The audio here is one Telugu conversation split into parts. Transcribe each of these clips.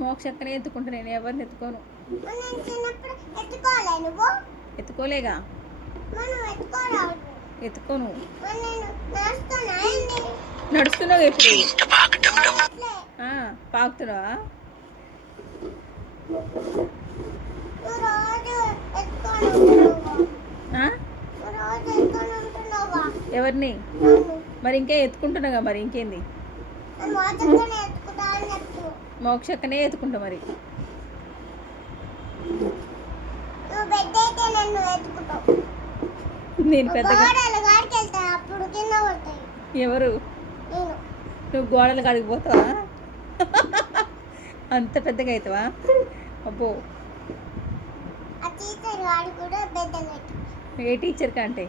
మోక్షక్కనే ఎత్తుకుంటా, నేను ఎవరిని ఎత్తుకోను. నేను చిన్నప్పుడు ఎత్తుకోలే నువ్వు? ఎత్తుకోలేగా. ఎత్తుకోను. నడుస్తున్నావు ఎప్పుడు? పాకుతున్నావా? ఎవరిని? మరి ఇంకే ఎత్తుకుంటున్నాగా, మరి ఇంకేంది? మోక్షక్కనే ఎత్తుకుంటా మరి. నేను పెద్దగా ఎవరు? నువ్వు గోడలు కాడికి పోతావా? అంత పెద్దగా అవుతావా? అబ్బో, ఏ టీచర్ కంటే?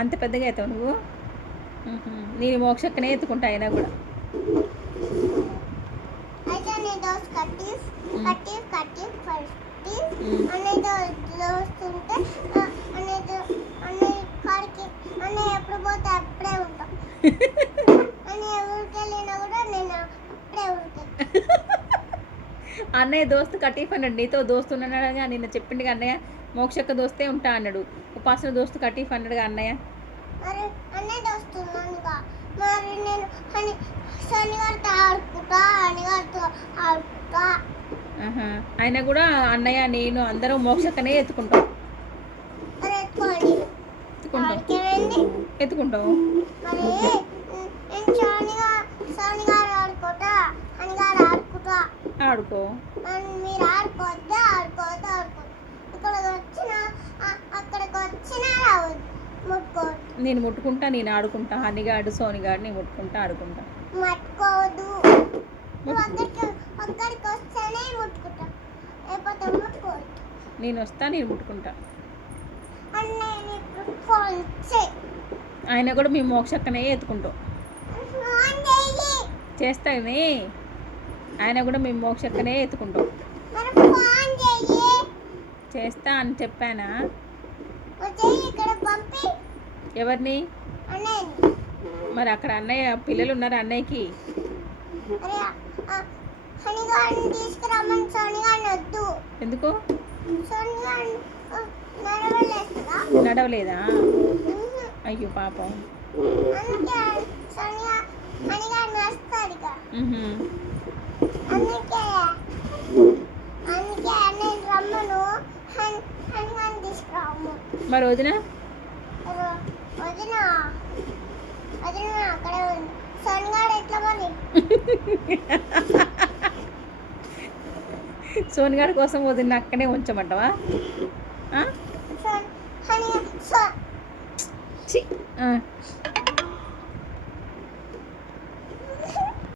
అంత పెద్దగా అవుతావు నువ్వు? నేను మోక్షక్కనే ఎత్తుకుంటా అయినా కూడా. ఎప్పుడు పోతే అప్పుడే ఉంటాం. అన్నయ్య దోస్తు కటీఫ్ అన్నాడు. నీతో దోస్తు ఉన్నాడుగా, నిన్న చెప్పిండుగా అన్నయ్య. మోక్షక్క దోస్తే ఉంటా అన్నాడు. ఉపాసన దోస్తు కటీఫ్ అన్నాడుగా అన్నయ్య. అయినా కూడా అన్నయ్య నేను అందరం మోక్షక్కనే ఎత్తుకుంటాం. ఎత్తుకుంటాం. ఆడుకో. నేను ముట్టుకుంటా, నేను ఆడుకుంటా. హనిగాడు సోనిగాడు నేను ముట్టుకుంటా, ఆడుకుంటా. నేను వస్తా, నేను ముట్టుకుంటా. ఆయన కూడా మేము మోక్షక్కనే ఎత్తుకుంటాం. చేస్తానే. ఆయన కూడా మేము మోక్షక్కనే ఎత్తుకుంటాం. చేస్తా అని చెప్పానా? ఎవరిని? మరి అక్కడ అన్నయ్య పిల్లలు ఉన్నారు అన్నయ్యకి. ఎందుకు? నడవలేదా? అయ్యో పాపం. మరి వదిన? సోనిగాడి కోసం వదిన అక్కడే ఉంచమంటావా?